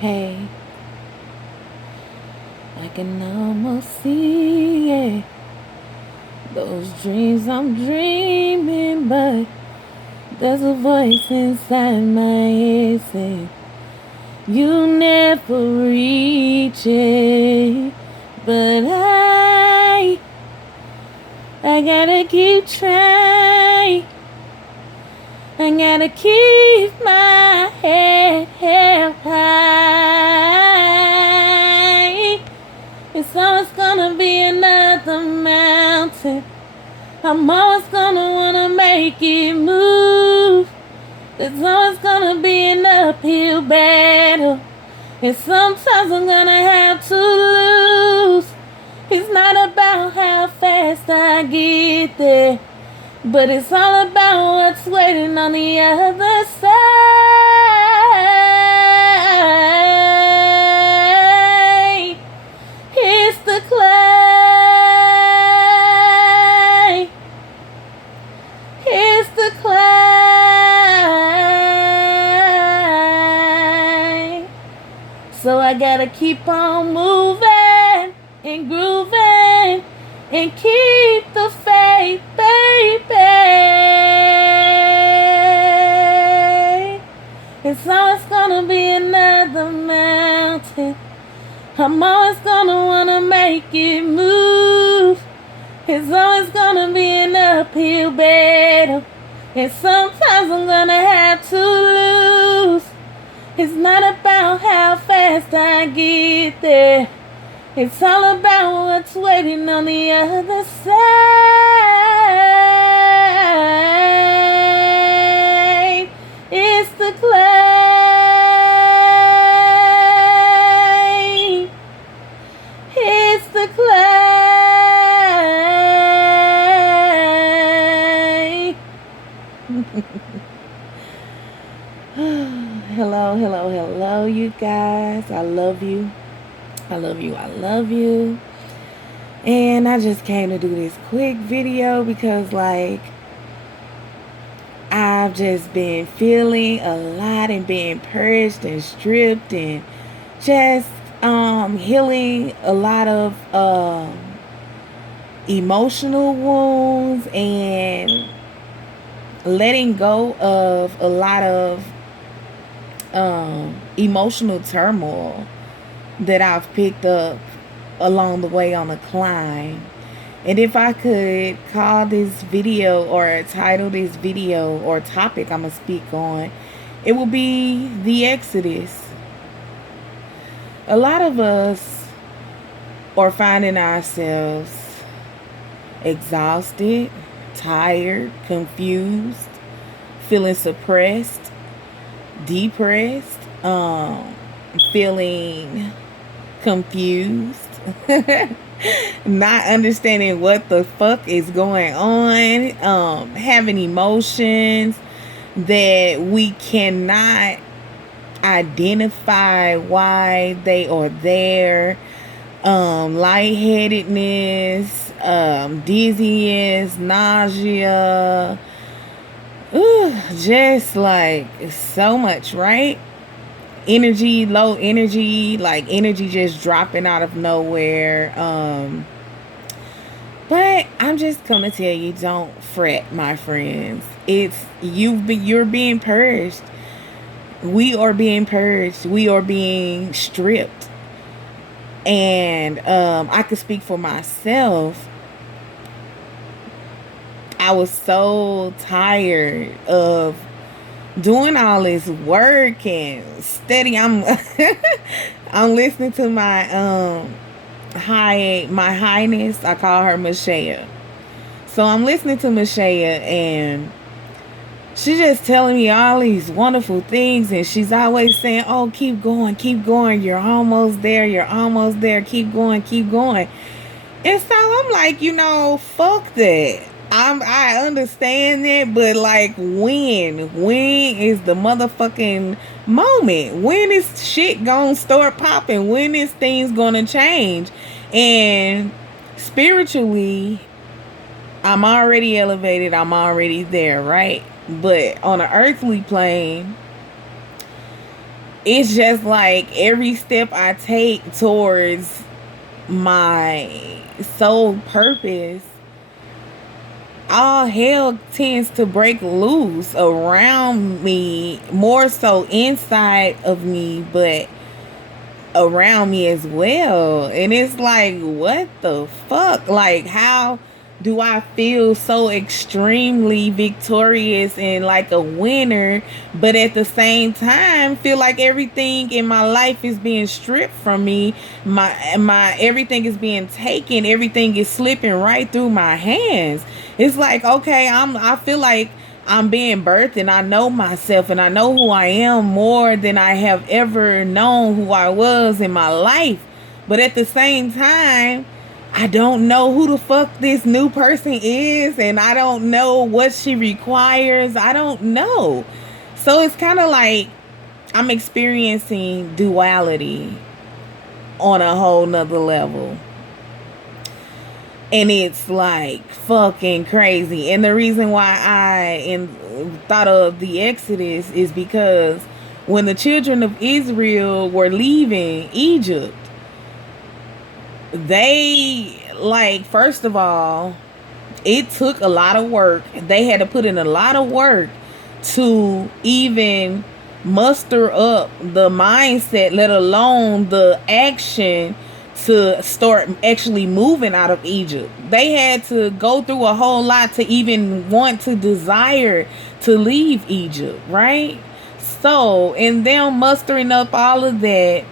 Hey, I can almost see it. Those dreams I'm dreaming, but there's a voice inside my head saying, you never reach it. But I gotta keep trying. I gotta keep my head held high. It's always gonna be another mountain. I'm always gonna wanna make it move. There's always gonna be an uphill battle. And sometimes I'm gonna have to lose. It's not about how fast I get there, but it's all about what's waiting on the other side. It's the climb. It's the climb. So I gotta keep on moving and grooving and keep the faith, baby. It's always gonna be another mountain. I'm always gonna wanna make it move. It's always gonna be an uphill battle. And sometimes I'm gonna have to lose. It's not about how fast I get there. It's all about what's waiting on the other side. It's the climb. It's the climb. Hello, you guys. I love you. I love you. I love you. And I just came to do this quick video because, like, I've just been feeling a lot and being purged and stripped and just healing a lot of emotional wounds and letting go of a lot of emotional turmoil that I've picked up along the way on a climb. And if I could call this video or title this video or topic I'm going to speak on, it will be the Exodus. A lot of us are finding ourselves exhausted, tired, confused, feeling suppressed, depressed, feeling confused, not understanding what the fuck is going on, having emotions that we cannot identify why they are there, lightheadedness, dizziness, nausea, just like so much, right? Energy, low energy, like energy just dropping out of nowhere. But I'm just gonna tell you, don't fret, my friends. You're being purged. We are being purged. We are being stripped. And I could speak for myself. I was so tired of doing all this work and study. I'm listening to my highness. I call her Michelle. So I'm listening to Michelle and she's just telling me all these wonderful things, and she's always saying, oh, keep going, you're almost there, keep going. And so I'm like, fuck that. I understand that, but like when is the motherfucking moment? When is shit gonna start popping? When is things gonna change? And spiritually, I'm already elevated, I'm already there, right? But on an earthly plane, it's just like every step I take towards my sole purpose, all hell tends to break loose around me, more so inside of me, but around me as well. And it's like, what the fuck? Like, how do I feel so extremely victorious and like a winner, but at the same time feel like everything in my life is being stripped from me? My everything is being taken, everything is slipping right through my hands. It's like, okay, I feel like I'm being birthed and I know myself and I know who I am more than I have ever known who I was in my life. But at the same time, I don't know who the fuck this new person is, and I don't know what she requires. I don't know. So it's kind of like I'm experiencing duality on a whole nother level. And it's like fucking crazy. And the reason why thought of the Exodus is because when the children of Israel were leaving Egypt, they, like, first of all, it took a lot of work. They had to put in a lot of work to even muster up the mindset, let alone the action to start actually moving out of Egypt. They had to go through a whole lot to even want to desire to leave Egypt, right? So, in them mustering up all of that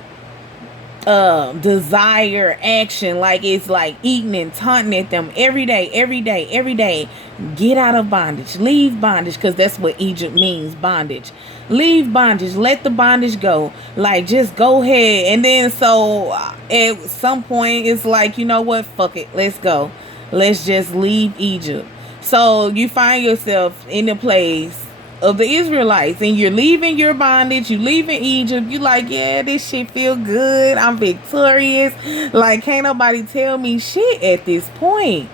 desire, action, like it's like eating and taunting at them every day, get out of bondage, leave bondage, because that's what Egypt means, bondage. Leave bondage, let the bondage go, like just go ahead. And then so at some point it's like, you know what, fuck it, let's go, let's just leave Egypt. So you find yourself in the place of the Israelites, and you're leaving your bondage, you leaving Egypt, you like, yeah, this shit feel good, I'm victorious, like can't nobody tell me shit at this point.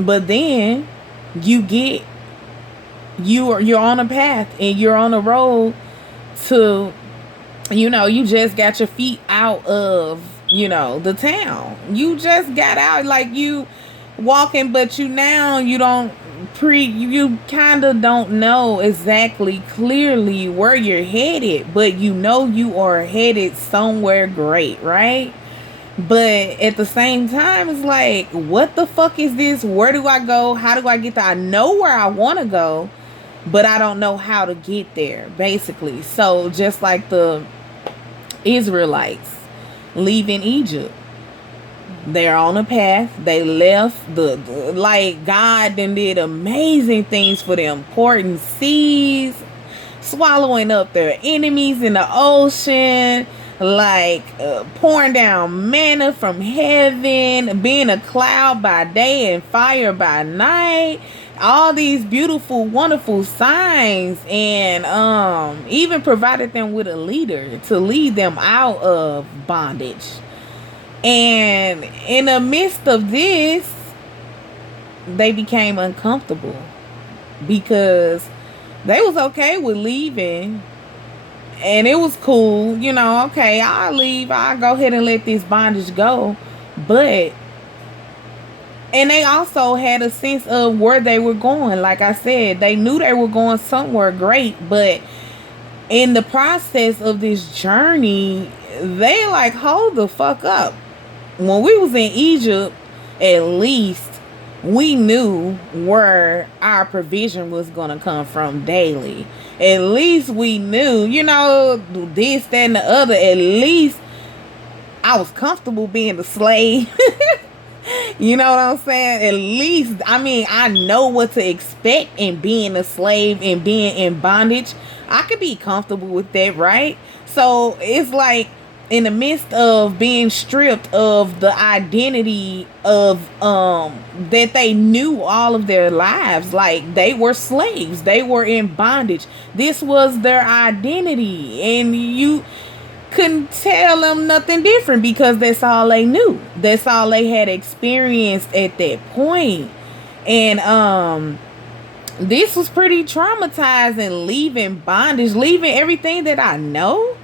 But then you're on a path and you're on a road to, you just got your feet out of, the town. You just got out, like you walking, but you kind of don't know exactly clearly where you're headed, but you are headed somewhere great, right? But at the same time, it's like, what the fuck is this? Where do I go? How do I get there? I know where I want to go, but I don't know how to get there, basically. So just like the Israelites leaving Egypt, they're on a path. They left like God then did amazing things for them, parting seas, swallowing up their enemies in the ocean, like pouring down manna from heaven, being a cloud by day and fire by night. All these beautiful, wonderful signs, and even provided them with a leader to lead them out of bondage. And in the midst of this, they became uncomfortable because they was okay with leaving and it was cool, okay, I'll leave, I'll go ahead and let this bondage go. And they also had a sense of where they were going. Like I said, they knew they were going somewhere great, but in the process of this journey, they like, hold the fuck up. When we was in Egypt, at least we knew where our provision was going to come from daily. At least we knew, this, that, and the other. At least I was comfortable being a slave. You know what I'm saying? At least, I know what to expect in being a slave and being in bondage. I could be comfortable with that, right? So it's like, in the midst of being stripped of the identity of that they knew all of their lives, like they were slaves, they were in bondage, this was their identity, and you couldn't tell them nothing different because that's all they knew, that's all they had experienced at that point. And this was pretty traumatizing, leaving bondage, leaving everything that I know,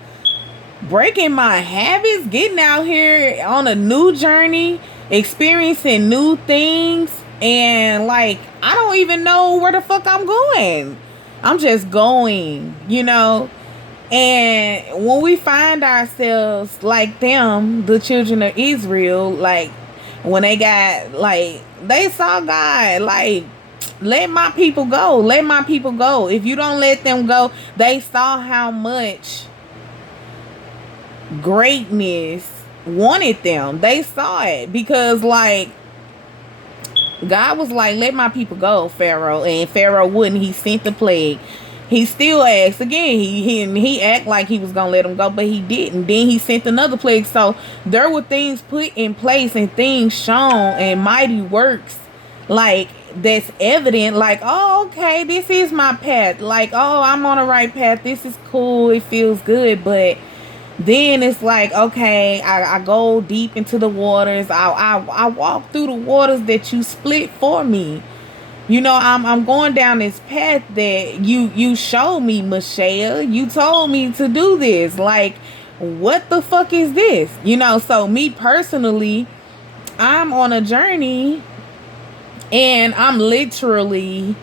breaking my habits, getting out here on a new journey, experiencing new things, and like I don't even know where the fuck I'm going. I'm just going, you know. And when we find ourselves like them, the children of Israel, like when they got like they saw God, like let my people go, let my people go. If you don't let them go, they saw how much greatness wanted them. They saw it because like God was like, let my people go, Pharaoh. And Pharaoh wouldn't. He sent the plague. He still asked again. He act like he was gonna let him go, but he didn't. Then he sent another plague. So there were things put in place and things shown and mighty works like that's evident, like, oh, okay, this is my path. Like, oh, I'm on the right path. This is cool. It feels good. But then it's like, okay, I go deep into the waters. I walk through the waters that you split for me. You know, I'm going down this path that you showed me, Michelle. You told me to do this. Like, what the fuck is this? You know, so me personally, I'm on a journey and I'm literally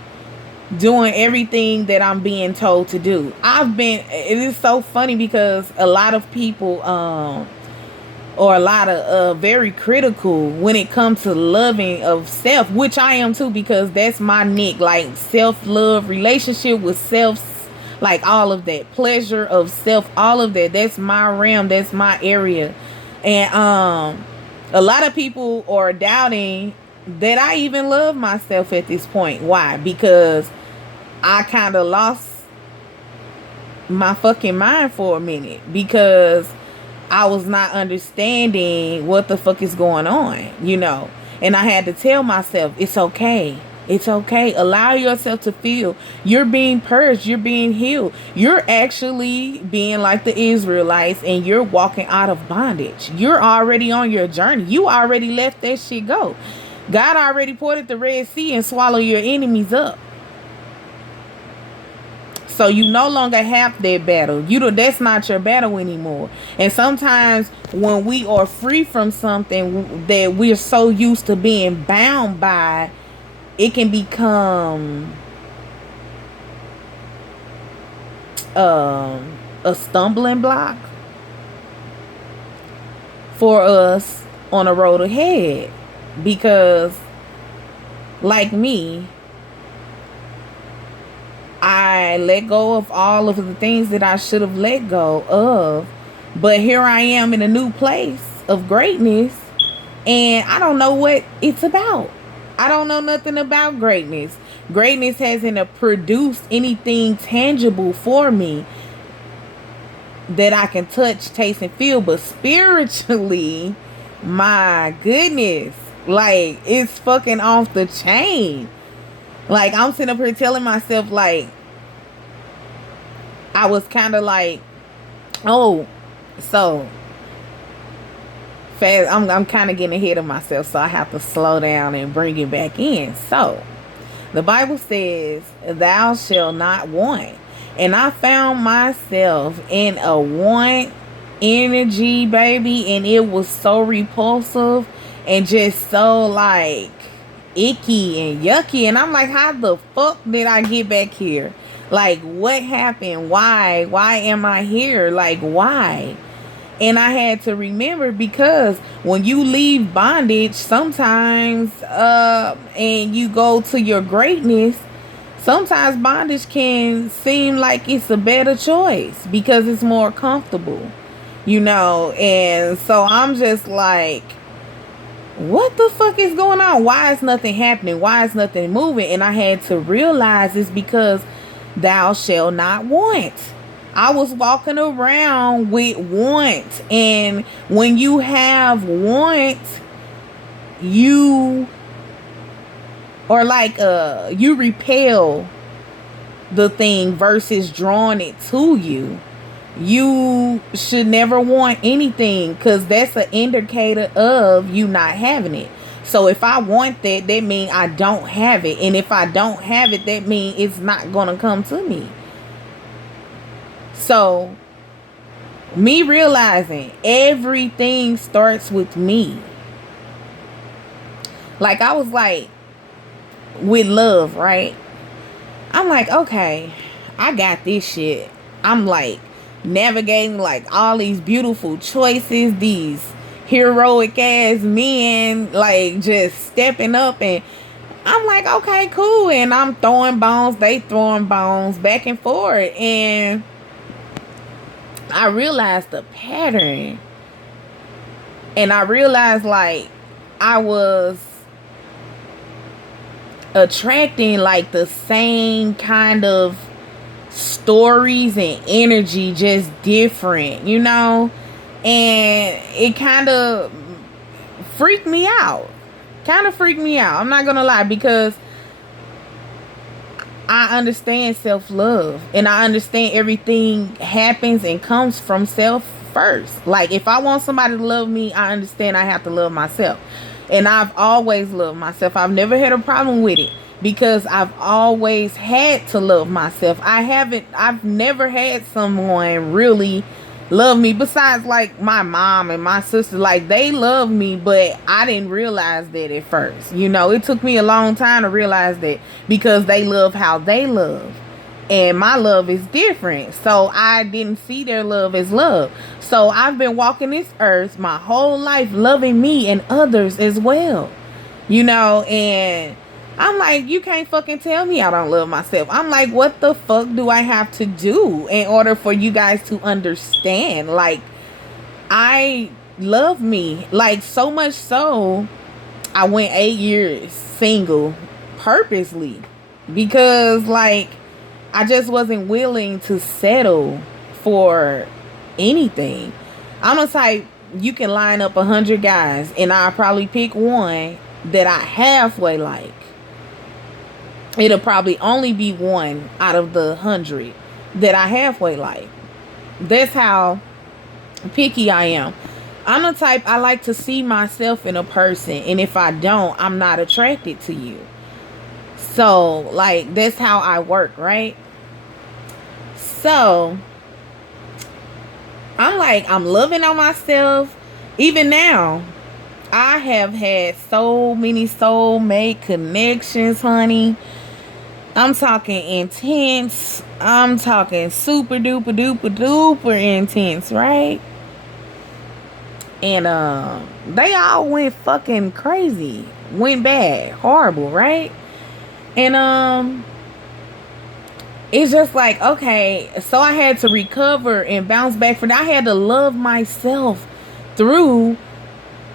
doing everything that I'm being told to do. It is so funny because a lot of people or a lot of very critical when it comes to loving of self, which I am too, because that's my nick, like self-love, relationship with self, like all of that, pleasure of self, all of that. That's my realm, that's my area. And a lot of people are doubting that I even love myself at this point. Why? Because I kind of lost my fucking mind for a minute because I was not understanding what the fuck is going on, you know. And I had to tell myself, it's okay. It's okay. Allow yourself to feel. You're being purged. You're being healed. You're actually being like the Israelites and you're walking out of bondage. You're already on your journey. You already left that shit go. God already parted the Red Sea and swallowed your enemies up. So you no longer have that battle. That's not your battle anymore. And sometimes when we are free from something that we're so used to being bound by, it can become a stumbling block for us on the road ahead. Because like me, I let go of all of the things that I should have let go of. But here I am in a new place of greatness. And I don't know what it's about. I don't know nothing about greatness. Greatness hasn't produced anything tangible for me that I can touch, taste, and feel. But spiritually, my goodness, like, it's fucking off the chain. Like, I'm sitting up here telling myself, like, I was kind of like, oh, so fast. I'm kind of getting ahead of myself, so I have to slow down and bring it back in. So, the Bible says, thou shalt not want. And I found myself in a want energy, baby, and it was so repulsive and just so like icky and yucky. And I'm like, how the fuck did I get back here? Like, what happened? Why am I here? Like, why? And I had to remember, because when you leave bondage sometimes and you go to your greatness, sometimes bondage can seem like it's a better choice because it's more comfortable, you know. And so I'm just like, what the fuck is going on? Why is nothing happening? Why is nothing moving? And I had to realize it's because thou shalt not want. I was walking around with want. And when you have want, you or like you repel the thing versus drawing it to you. You should never want anything, because that's an indicator of you not having it. So if I want that, that means I don't have it. And if I don't have it, that means it's not going to come to me. So me realizing everything starts with me. Like I was like, with love, right? I'm like, okay, I got this shit. I'm like navigating like all these beautiful choices, these heroic ass men, like just stepping up, and I'm like, okay, cool. And I'm throwing bones, they throwing bones back and forth, and I realized the pattern. And I realized like I was attracting like the same kind of stories and energy, just different, you know? And it kind of freaked me out. I'm not gonna lie, because I understand self-love, and I understand everything happens and comes from self first. Like if I want somebody to love me, I understand I have to love myself. And I've always loved myself. I've never had a problem with it, because I've always had to love myself. I've never had someone really love me besides like my mom and my sister. Like they love me, but I didn't realize that at first. You know, it took me a long time to realize that, because they love how they love. And my love is different. So I didn't see their love as love. So I've been walking this earth my whole life loving me and others as well. You know, and I'm like, you can't fucking tell me I don't love myself. I'm like, what the fuck do I have to do in order for you guys to understand? Like, I love me. Like, so much so, I went 8 years single purposely. Because, like, I just wasn't willing to settle for anything. I'm the type, you can line up 100 guys and I'll probably pick one that I halfway like. It'll probably only be one out of the 100 that I halfway like. That's how picky I am. I'm the type, I like to see myself in a person, and if I don't, I'm not attracted to you. So, like, that's how I work, right? So, I'm like, I'm loving on myself. Even now, I have had so many soulmate connections, honey. I'm talking intense. I'm talking super duper duper duper intense, right? And they all went fucking crazy. Went bad. Horrible, right? And it's just like, okay, so I had to recover and bounce back from that. I had to love myself through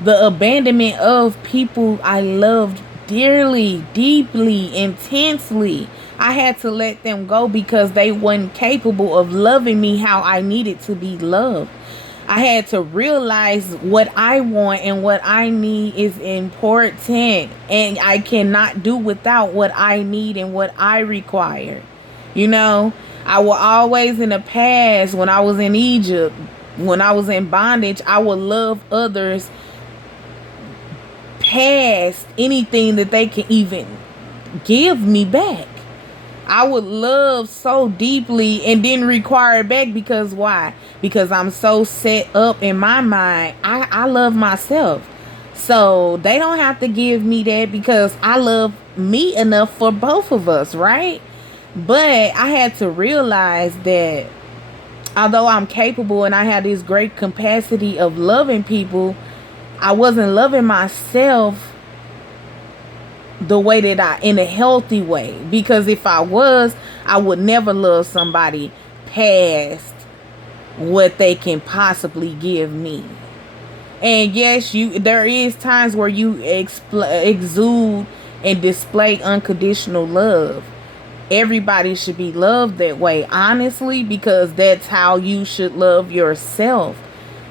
the abandonment of people I loved dearly, deeply, intensely. I had to let them go because they weren't capable of loving me how I needed to be loved. I had to realize what I want and what I need is important, and I cannot do without what I need and what I require. You know, I will always, in the past, when I was in Egypt, when I was in bondage, I would love others past anything that they can even give me back. I would love so deeply and didn't require it back, because why? Because I'm so set up in my mind. I love myself. So they don't have to give me that, because I love me enough for both of us, right? But I had to realize that although I'm capable and I had this great capacity of loving people, I wasn't loving myself the way that in a healthy way. Because if I was, I would never love somebody past what they can possibly give me. And yes, there is times where you exude and display unconditional love. Everybody should be loved that way, honestly, because that's how you should love yourself.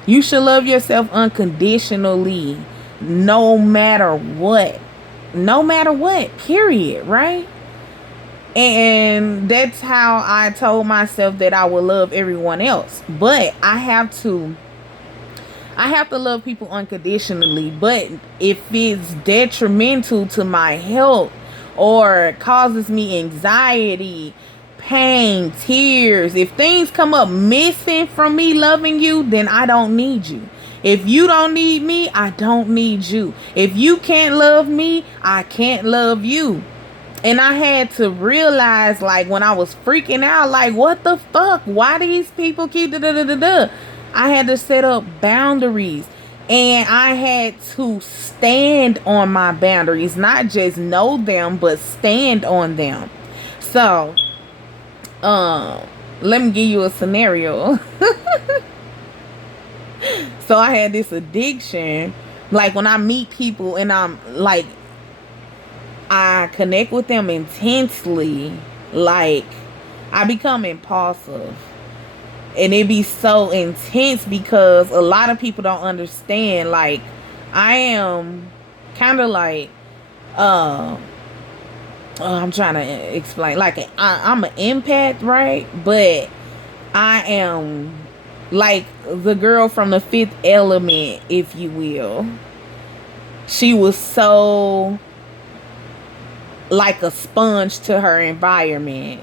You should love yourself unconditionally, no matter what. No matter what, period, right? And that's how I told myself that I would love everyone else. But I have to I have to love people unconditionally, but if it's detrimental to my health or causes me anxiety, pain, tears, if things come up missing from me loving you, then I don't need you. If you don't need me, I don't need you. If you can't love me, I can't love you. And I had to realize, like, when I was freaking out, like, what the fuck? Why these people keep da-da-da-da-da? I had to set up boundaries. And I had to stand on my boundaries. Not just know them, but stand on them. So, let me give you a scenario. So I had this addiction. Like, when I meet people and I'm like, I connect with them intensely, like, I become impulsive. And it be so intense because a lot of people don't understand. Like, I am kind of like, I'm trying to explain. Like, I'm an empath, right? But I am like the girl from The Fifth Element, if you will. She was so like a sponge to her environment,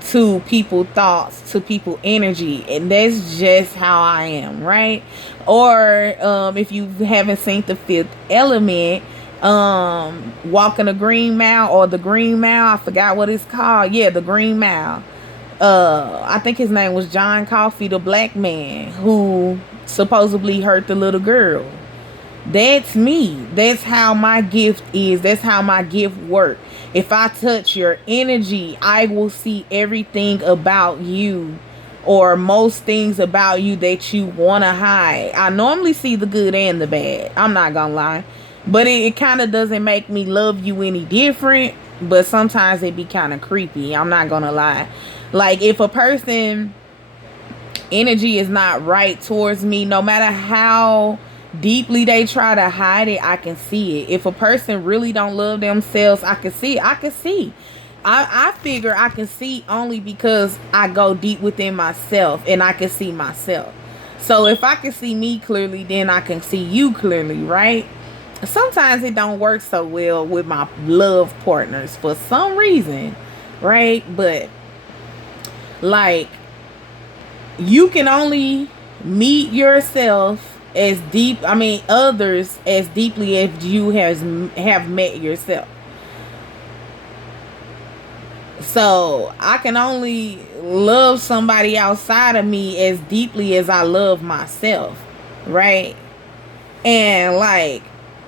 to people thoughts, to people energy, and that's just how I am, right? Or if you haven't seen The Fifth Element, Walking the Green Mile, or The Green Mile, I forgot what it's called. Yeah, The Green Mile. I think his name was John Coffey, the black man who supposedly hurt the little girl. That's me. That's how my gift is. That's how my gift works. If I touch your energy, I will see everything about you, or most things about you that you want to hide. I normally see the good and the bad. I'm not gonna lie. But it kind of doesn't make me love you any different. But sometimes it be kind of creepy. I'm not gonna lie. Like, if a person energy is not right towards me, no matter how deeply they try to hide it, I can see it. If a person really don't love themselves, I can see it. I figure I can see only because I go deep within myself and I can see myself. So if I can see me clearly, then I can see you clearly, right? Sometimes it don't work so well with my love partners for some reason, right? But like, you can only meet yourself as deep, others as deeply as you have met yourself. So I can only love somebody outside of me as deeply as I love myself, right? And like,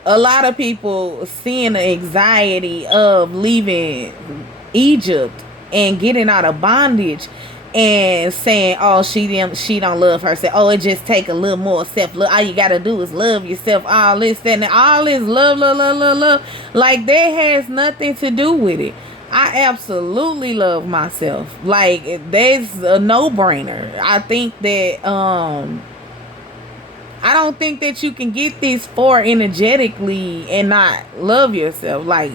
a lot of people seeing the anxiety of leaving Egypt and getting out of bondage and saying, oh, she don't love herself. Oh, it just take a little more self love. All you gotta do is love yourself. All this and all this love. Like, that has nothing to do with it. I absolutely love myself. Like, that's a no-brainer. I think that I don't think that you can get this far energetically and not love yourself. Like,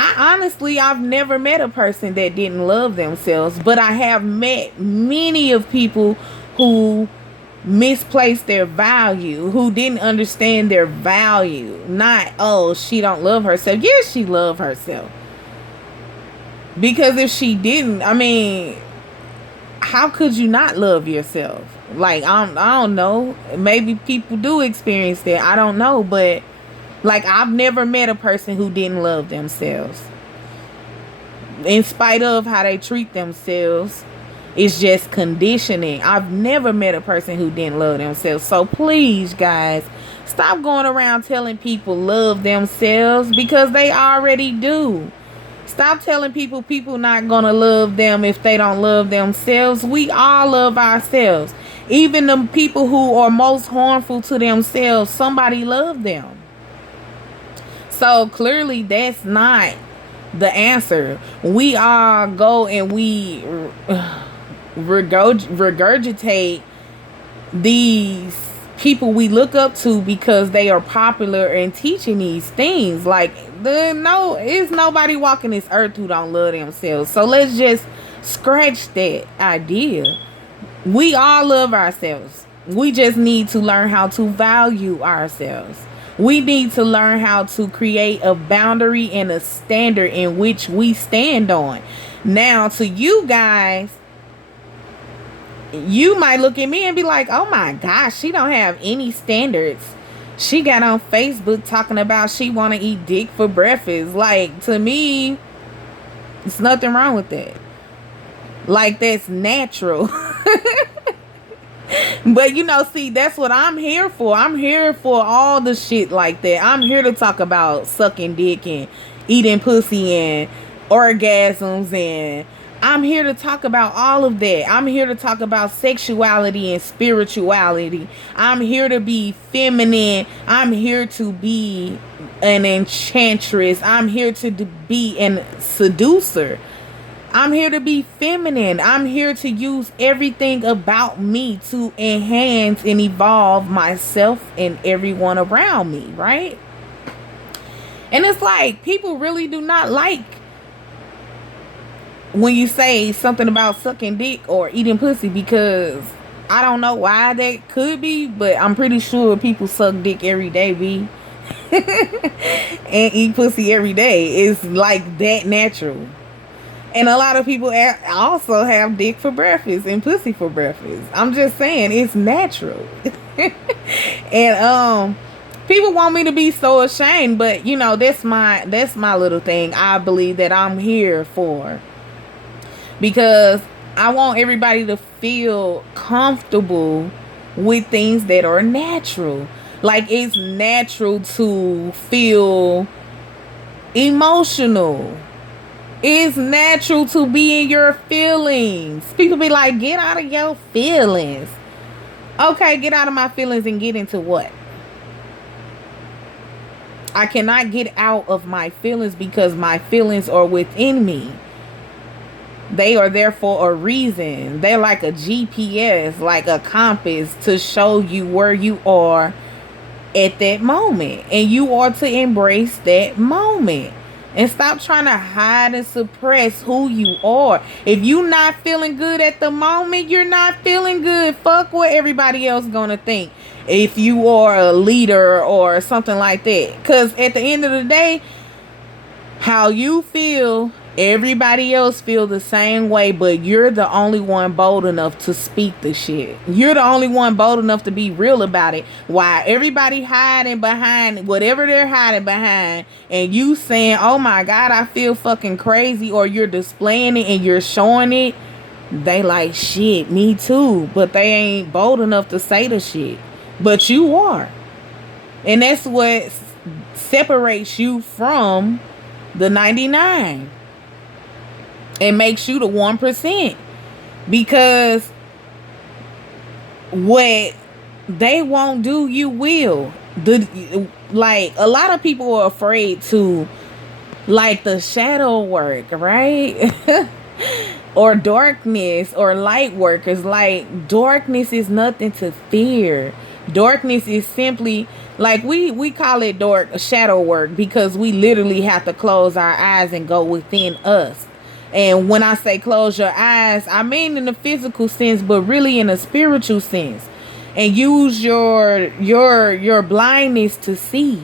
I've never met a person that didn't love themselves, but I have met many of people who misplaced their value, who didn't understand their value. Not, oh, she don't love herself. Yes, she love herself. Because if she didn't, how could you not love yourself? Like, I don't know. Maybe people do experience that. I don't know, but like, I've never met a person who didn't love themselves. In spite of how they treat themselves, it's just conditioning. I've never met a person who didn't love themselves. So please, guys, stop going around telling people love themselves, because they already do. Stop telling people not gonna love them if they don't love themselves. We all love ourselves. Even the people who are most harmful to themselves, somebody loved them. So clearly that's not the answer. We all go and we regurgitate these people we look up to because they are popular and teaching these things. Like, it's nobody walking this earth who don't love themselves. So let's just scratch that idea. We all love ourselves. We just need to learn how to value ourselves. We need to learn how to create a boundary and a standard in which we stand on. Now, to you guys, you might look at me and be like, oh my gosh, she don't have any standards. She got on Facebook talking about she want to eat dick for breakfast. Like, to me, there's nothing wrong with that. Like, that's natural. But you know, see, that's what I'm here for. I'm here for all the shit like that. I'm here to talk about sucking dick and eating pussy and orgasms, and I'm here to talk about all of that. I'm here to talk about sexuality and spirituality. I'm here to be feminine. I'm here to be an enchantress. I'm here to be an seducer. I'm here to be feminine. I'm here to use everything about me to enhance and evolve myself and everyone around me, right? And it's like, people really do not like when you say something about sucking dick or eating pussy, because I don't know why that could be, but I'm pretty sure people suck dick every day, and eat pussy every day. It's like that natural. And a lot of people also have dick for breakfast and pussy for breakfast. I'm just saying, it's natural. And people want me to be so ashamed, but you know, that's my little thing I believe that I'm here for. Because I want everybody to feel comfortable with things that are natural. Like, it's natural to feel emotional. It's natural to be in your feelings. People be like, get out of your feelings. Okay, get out of my feelings and get into what? I cannot get out of my feelings because my feelings are within me. They are there for a reason. They're like a GPS, like a compass to show you where you are at that moment. And you are to embrace that moment. And stop trying to hide and suppress who you are. If you're not feeling good at the moment, you're not feeling good. Fuck what everybody else gonna think. If you are a leader or something like that. Because at the end of the day, how you feel, everybody else feel the same way, but you're the only one bold enough to speak the shit. You're the only one bold enough to be real about it. While everybody hiding behind whatever they're hiding behind, and you saying, oh my God, I feel fucking crazy, or you're displaying it and you're showing it, they like, shit, me too. But they ain't bold enough to say the shit. But you are. And that's what separates you from the 99. It makes you the 1%. Because what they won't do, you will. Like, a lot of people are afraid to, like, the shadow work, right? Or darkness or light workers. Like, darkness is nothing to fear. Darkness is simply, like, we call it shadow work because we literally have to close our eyes and go within us. And when I say close your eyes, I mean in the physical sense, but really in a spiritual sense. And use your blindness to see.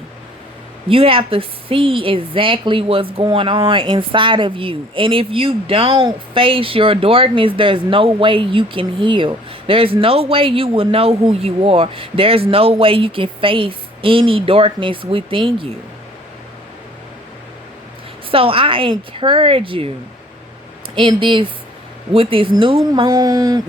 You have to see exactly what's going on inside of you. And if you don't face your darkness, there's no way you can heal. There's no way you will know who you are. There's no way you can face any darkness within you. So I encourage you in this, with this new moon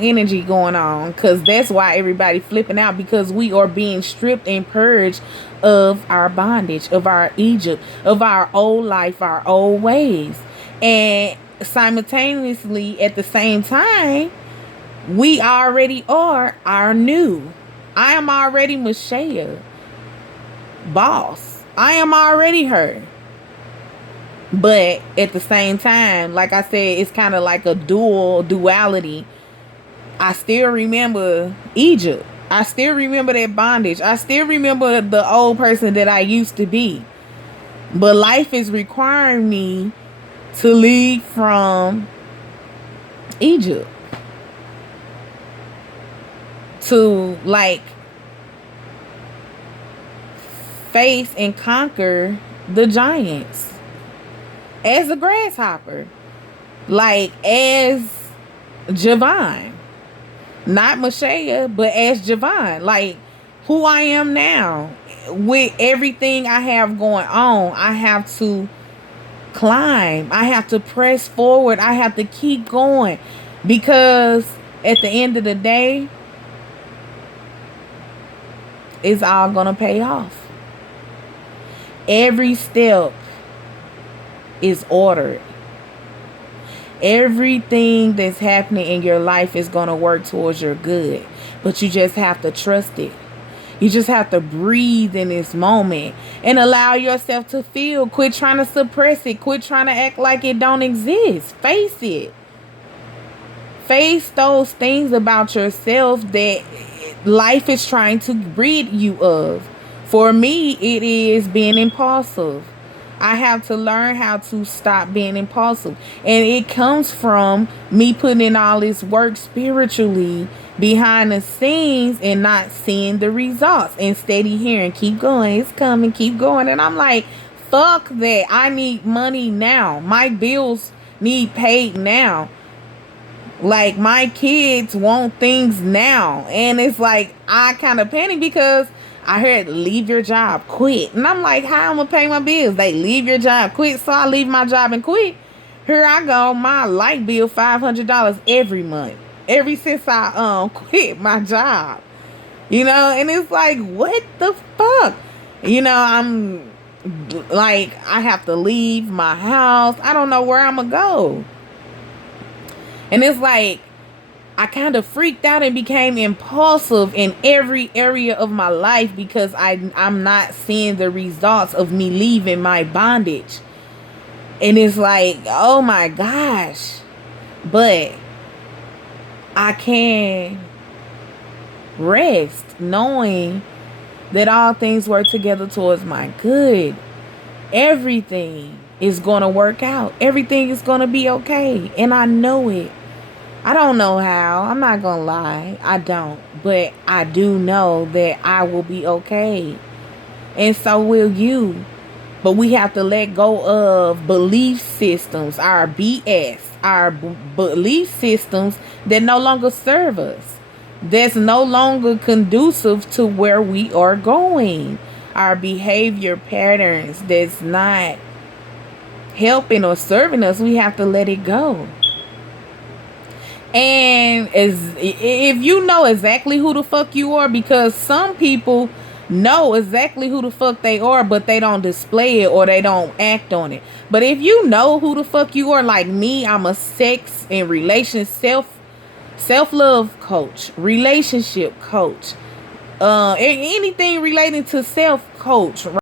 energy going on, because that's why everybody flipping out, because we are being stripped and purged of our bondage, of our Egypt, of our old life, our old ways. And simultaneously, at the same time, we already are our new. I am already Michelle Boss. I am already her. But at the same time, like I said, it's kind of like a duality. I still remember Egypt. I still remember that bondage. I still remember the old person that I used to be. But life is requiring me to leave from Egypt. to like face and conquer the giants as a grasshopper, like as Javon, not Mashaya, but as Javon, like who I am now with everything I have going on. I have to climb. I have to press forward. I have to keep going because at the end of the day, it's all gonna pay off. Every step is ordered. Everything that's happening in your life is going to work towards your good. But you just have to trust it. You just have to breathe in this moment and allow yourself to feel. Quit trying to suppress it. Quit trying to act like it don't exist. Face it. Face those things about yourself that life is trying to rid you of. For me, it is being impulsive. I have to learn how to stop being impulsive. And it comes from me putting in all this work spiritually behind the scenes and not seeing the results. And steady hearing, keep going, it's coming, keep going. And I'm like, fuck that. I need money now. My bills need paid now. Like, my kids want things now. And it's like, I kind of panic because I heard leave your job, quit. And I'm like, how am I going to pay my bills? They leave your job, quit. So I leave my job and quit. Here I go, my light bill $500 every month. Ever since I quit my job. You know, and it's like, what the fuck? You know, I'm like, I have to leave my house. I don't know where I'm going to go. And it's like, I kind of freaked out and became impulsive in every area of my life because I'm not seeing the results of me leaving my bondage. And it's like, oh my gosh. But I can rest knowing that all things work together towards my good. Everything is going to work out. Everything is going to be okay. And I know it. I don't know how. I'm not going to lie. I don't. But I do know that I will be okay. And so will you. But we have to let go of belief systems, our BS, our belief systems that no longer serve us. That's no longer conducive to where we are going. Our behavior patterns that's not helping or serving us, we have to let it go. And if you know exactly who the fuck you are, because some people know exactly who the fuck they are, but they don't display it or they don't act on it. But if you know who the fuck you are, like me, I'm a sex and self-love coach, relationship coach, anything related to self coach.